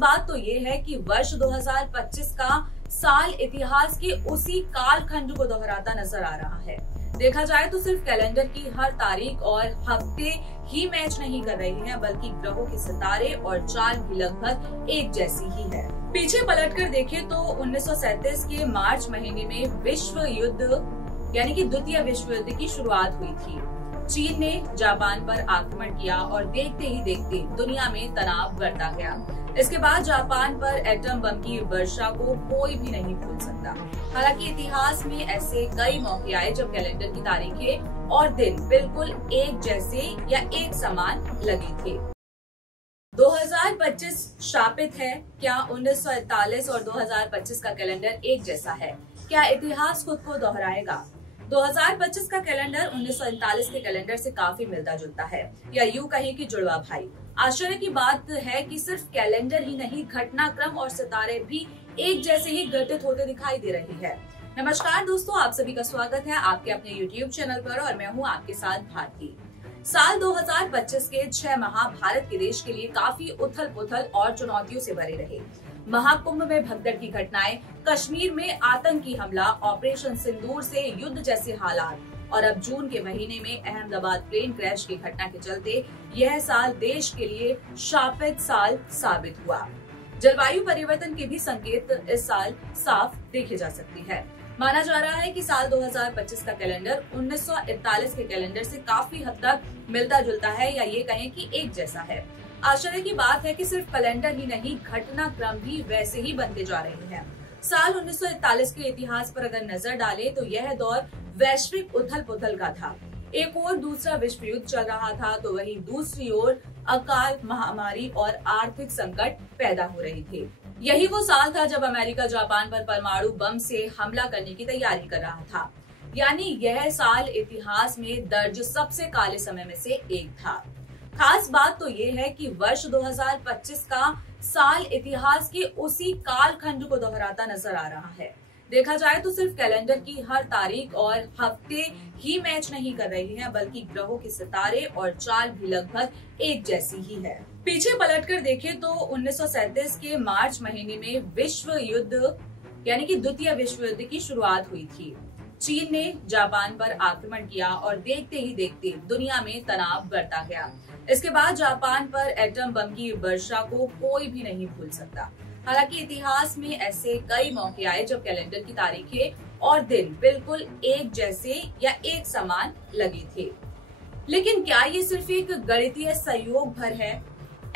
बात तो ये है कि वर्ष 2025 का साल इतिहास के उसी कालखंड को दोहराता नजर आ रहा है। देखा जाए तो सिर्फ कैलेंडर की हर तारीख और हफ्ते ही मैच नहीं कर रही है, बल्कि ग्रहों के सितारे और चाल भी लगभग एक जैसी ही है। पीछे पलटकर देखें तो 1937 के मार्च महीने में विश्व युद्ध यानी कि द्वितीय विश्व युद्ध की शुरुआत हुई थी। चीन ने जापान पर आक्रमण किया और देखते ही देखते दुनिया में तनाव बढ़ता गया। इसके बाद जापान पर एटम बम की वर्षा को कोई भी नहीं भूल सकता। हालांकि इतिहास में ऐसे कई मौके आए जब कैलेंडर की तारीखें और दिन बिल्कुल एक जैसे या एक समान लगे थे। 2025 शापित है। क्या 1941 और 2025 का कैलेंडर एक जैसा है? क्या इतिहास खुद को दोहराएगा? 2025 का कैलेंडर 1941 के कैलेंडर से काफी मिलता जुलता है, या यूं कहें कि जुड़वा भाई। आश्चर्य की बात है कि सिर्फ कैलेंडर ही नहीं, घटनाक्रम और सितारे भी एक जैसे ही घटित होते दिखाई दे रही है। नमस्कार दोस्तों, आप सभी का स्वागत है आपके अपने YouTube चैनल पर और मैं हूं आपके साथ भारती। साल 2025 के 6 माह भारत के देश के लिए काफी उथल पुथल और चुनौतियों से भरे रहे। महाकुंभ में भगदड़ की घटनाएं, कश्मीर में आतंकी हमला, ऑपरेशन सिंदूर से युद्ध जैसे हालात और अब जून के महीने में अहमदाबाद प्लेन क्रैश की घटना के चलते यह साल देश के लिए शापित साल साबित हुआ। जलवायु परिवर्तन के भी संकेत इस साल साफ देखे जा सकते हैं। माना जा रहा है कि साल 2025 का कैलेंडर 1941 के कैलेंडर से काफी हद तक मिलता जुलता है, या ये कहें कि एक जैसा है। आश्चर्य की बात है कि सिर्फ कैलेंडर ही नहीं, घटनाक्रम भी वैसे ही बनते जा रहे हैं। साल 1941 के इतिहास पर अगर नजर डालें तो यह दौर वैश्विक उथल पुथल का था। एक ओर दूसरा विश्व युद्ध चल रहा था, तो वहीं दूसरी ओर अकाल, महामारी और आर्थिक संकट पैदा हो रहे थे। यही वो साल था जब अमेरिका जापान पर परमाणु बम से हमला करने की तैयारी कर रहा था। यानी यह साल इतिहास में दर्ज सबसे काले समय में से एक था। खास बात तो ये है कि वर्ष 2025 का साल इतिहास के उसी कालखंड को दोहराता नजर आ रहा है। देखा जाए तो सिर्फ कैलेंडर की हर तारीख और हफ्ते ही मैच नहीं कर रही है, बल्कि ग्रहों के सितारे और चाल भी लगभग एक जैसी ही है। पीछे पलटकर देखें तो 1937 के मार्च महीने में विश्व युद्ध यानी कि द्वितीय विश्व युद्ध की शुरुआत हुई थी। चीन ने जापान पर आक्रमण किया और देखते ही देखते दुनिया में तनाव बढ़ता गया। इसके बाद जापान पर एटम बम की वर्षा को कोई भी नहीं भूल सकता। हालांकि इतिहास में ऐसे कई मौके आए जब कैलेंडर की तारीखें और दिन बिल्कुल एक जैसे या एक समान लगे थे। लेकिन क्या ये सिर्फ एक गणितीय संयोग भर है?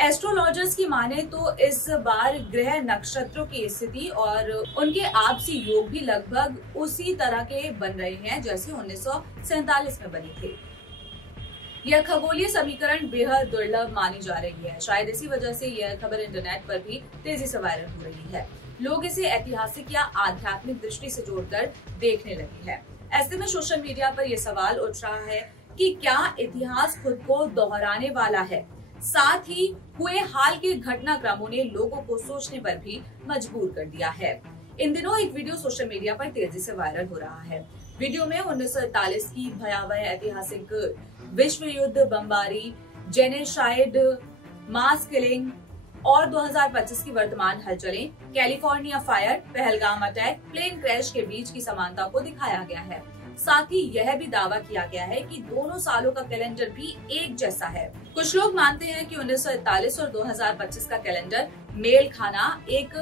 एस्ट्रोलॉजर्स की माने तो इस बार ग्रह नक्षत्रों की स्थिति और उनके आपसी योग भी लगभग उसी तरह के बन रहे हैं जैसे 1947 में बने थे। यह खगोलीय समीकरण बेहद दुर्लभ मानी जा रही है। शायद इसी वजह से यह खबर इंटरनेट पर भी तेजी से वायरल हो रही है। लोग इसे ऐतिहासिक या आध्यात्मिक दृष्टि से जोड़कर देखने लगे हैं। ऐसे में सोशल मीडिया पर यह सवाल उठ रहा है कि क्या इतिहास खुद को दोहराने वाला है? साथ ही हुए हाल के घटनाक्रमों ने लोगों को सोचने पर भी मजबूर कर दिया है। इन दिनों एक वीडियो सोशल मीडिया पर तेजी से वायरल हो रहा है। वीडियो में 1941 की भयावह ऐतिहासिक विश्व युद्ध, बमबारी, जेनोसाइड, मास किलिंग और 2025 की वर्तमान हलचलें, California fire, Pahalgam attack, plane crash के बीच की समानता को दिखाया गया है। साथ ही यह भी दावा किया गया है कि दोनों सालों का कैलेंडर भी एक जैसा है। कुछ लोग मानते हैं कि 1941 और 2025 का कैलेंडर मेल खाना एक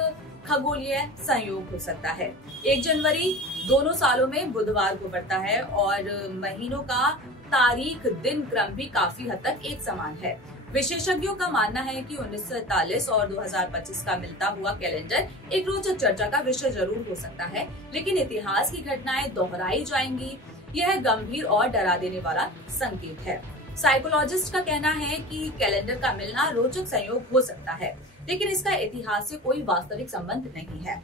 खगोलीय संयोग हो सकता है। 1 जनवरी दोनों सालों में बुधवार को पड़ता है और महीनों का तारीख, दिन क्रम भी काफी हद तक एक समान है। विशेषज्ञों का मानना है कि 1941 और 2025 का मिलता हुआ कैलेंडर एक रोचक चर्चा का विषय जरूर हो सकता है, लेकिन इतिहास की घटनाएं दोहराई जाएंगी, यह गंभीर और डरा देने वाला संकेत है। साइकोलॉजिस्ट का कहना है कि कैलेंडर का मिलना रोचक संयोग हो सकता है, लेकिन इसका इतिहास से कोई वास्तविक संबंध नहीं है।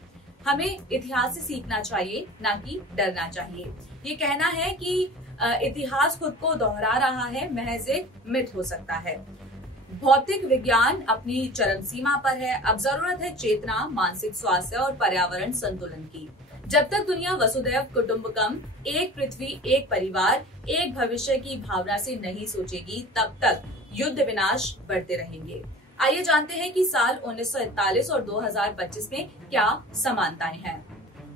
हमें इतिहास से सीखना चाहिए, ना कि डरना चाहिए। ये कहना है कि इतिहास खुद को दोहरा रहा है महज एक मिथ हो सकता है। भौतिक विज्ञान अपनी चरम सीमा पर है। अब जरूरत है चेतना, मानसिक स्वास्थ्य और पर्यावरण संतुलन की। जब तक दुनिया वसुधैव कुटुंबकम, एक पृथ्वी, एक परिवार, एक भविष्य की भावना से नहीं सोचेगी, तब तक युद्ध विनाश बढ़ते रहेंगे। आइए जानते हैं कि साल 1941 और 2025 में क्या समानताएं हैं।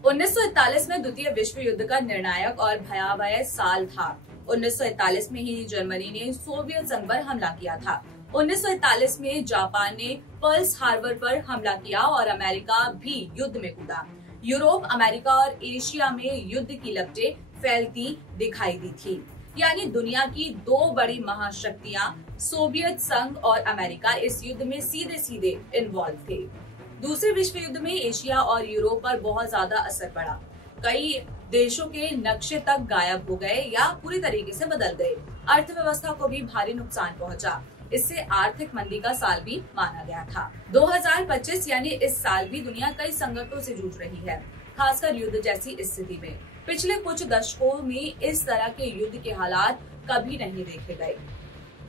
1941 में द्वितीय विश्व युद्ध का निर्णायक और भयावह साल था। 1941 में ही जर्मनी ने सोवियत संघ पर हमला किया था। 1941 में जापान ने पर्ल हार्बर पर हमला किया और अमेरिका भी युद्ध में कूदा। यूरोप, अमेरिका और एशिया में युद्ध की लपटें फैलती दिखाई दी थी। यानी दुनिया की दो बड़ी महाशक्तियां सोवियत संघ और अमेरिका इस युद्ध में सीधे सीधे इन्वॉल्व थे। दूसरे विश्व युद्ध में एशिया और यूरोप पर बहुत ज्यादा असर पड़ा। कई देशों के नक्शे तक गायब हो गए या पूरी तरीके से बदल गए। अर्थव्यवस्था को भी भारी नुकसान पहुंचा। इससे आर्थिक मंदी का साल भी माना गया था। 2025 यानी इस साल भी दुनिया कई संकटों से जूझ रही है, खासकर युद्ध जैसी स्थिति में। पिछले कुछ दशकों में इस तरह के युद्ध के हालात कभी नहीं देखे गए।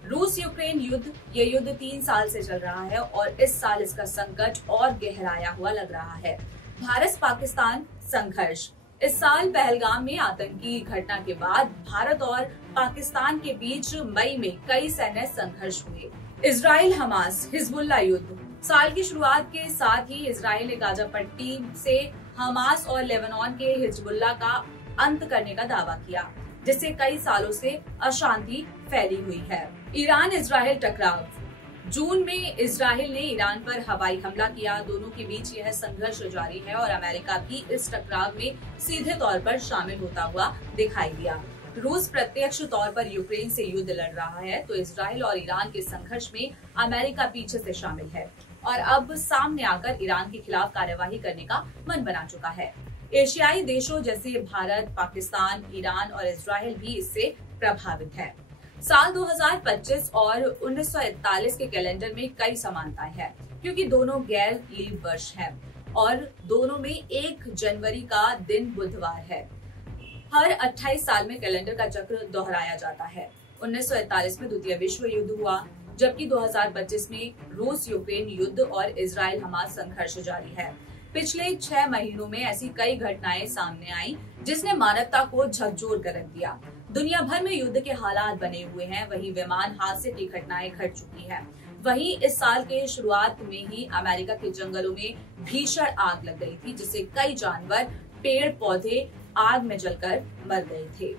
रूस यूक्रेन युद्ध, ये युद्ध 3 साल से चल रहा है और इस साल इसका संकट और गहराया हुआ लग रहा है। भारत पाकिस्तान संघर्ष, इस साल पहलगाम में आतंकी घटना के बाद भारत और पाकिस्तान के बीच मई में कई सैन्य संघर्ष हुए। इजराइल हमास हिजबुल्लाह युद्ध, साल की शुरुआत के साथ ही इजराइल ने गाजा पट्टी से हमास और लेबनान के हिजबुल्लाह का अंत करने का दावा किया, जिससे कई सालों से अशांति फैली हुई है। ईरान इजराइल टकराव, जून में इजराइल ने ईरान पर हवाई हमला किया। दोनों के बीच यह संघर्ष जारी है और अमेरिका भी इस टकराव में सीधे तौर पर शामिल होता हुआ दिखाई दिया। रूस प्रत्यक्ष तौर पर यूक्रेन से युद्ध लड़ रहा है, तो इजराइल और ईरान के संघर्ष में अमेरिका पीछे से शामिल है और अब सामने आकर ईरान के खिलाफ कार्यवाही करने का मन बना चुका है। एशियाई देशों जैसे भारत, पाकिस्तान, ईरान और इजराइल भी इससे प्रभावित है। साल 2025 और 1941 के कैलेंडर में कई समानताएं हैं, क्योंकि दोनों गैर लीप वर्ष हैं और दोनों में 1 जनवरी का दिन बुधवार है। हर 28 साल में कैलेंडर का चक्र दोहराया जाता है। 1941 में द्वितीय विश्व युद्ध हुआ, जबकि 2025 में रूस यूक्रेन युद्ध और इजराइल हमास संघर्ष जारी है। पिछले 6 महीनों में ऐसी कई घटनाएं सामने आई जिसने मानवता को झकझोर कर रख दिया। दुनिया भर में युद्ध के हालात बने हुए हैं, वहीं विमान हादसे की घटनाएं घट चुकी हैं। वहीं इस साल के शुरुआत में ही अमेरिका के जंगलों में भीषण आग लग गई थी, जिससे कई जानवर, पेड़ पौधे आग में जलकर मर गए थे।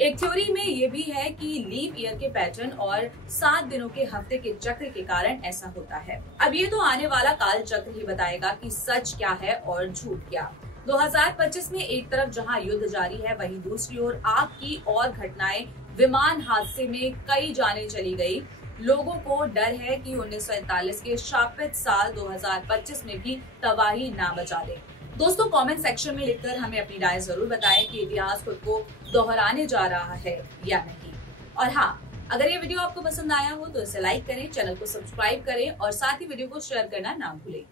एक थ्योरी में ये भी है कि लीप ईयर के पैटर्न और 7 दिनों के हफ्ते के चक्र के कारण ऐसा होता है। अब ये तो आने वाला काल चक्र ही बताएगा कि सच क्या है और झूठ क्या। 2025 में एक तरफ जहां युद्ध जारी है, वहीं दूसरी ओर आग की और घटनाएं, विमान हादसे में कई जानें चली गई। लोगों को डर है कि 1941 के शापित साल 2025 में भी तबाही ना मचा दे। दोस्तों, कमेंट सेक्शन में लिखकर हमें अपनी राय जरूर बताएं कि इतिहास खुद को दोहराने जा रहा है या नहीं। और हाँ, अगर ये वीडियो आपको पसंद आया हो तो इसे लाइक करें, चैनल को सब्सक्राइब करें और साथ ही वीडियो को शेयर करना ना भूलें।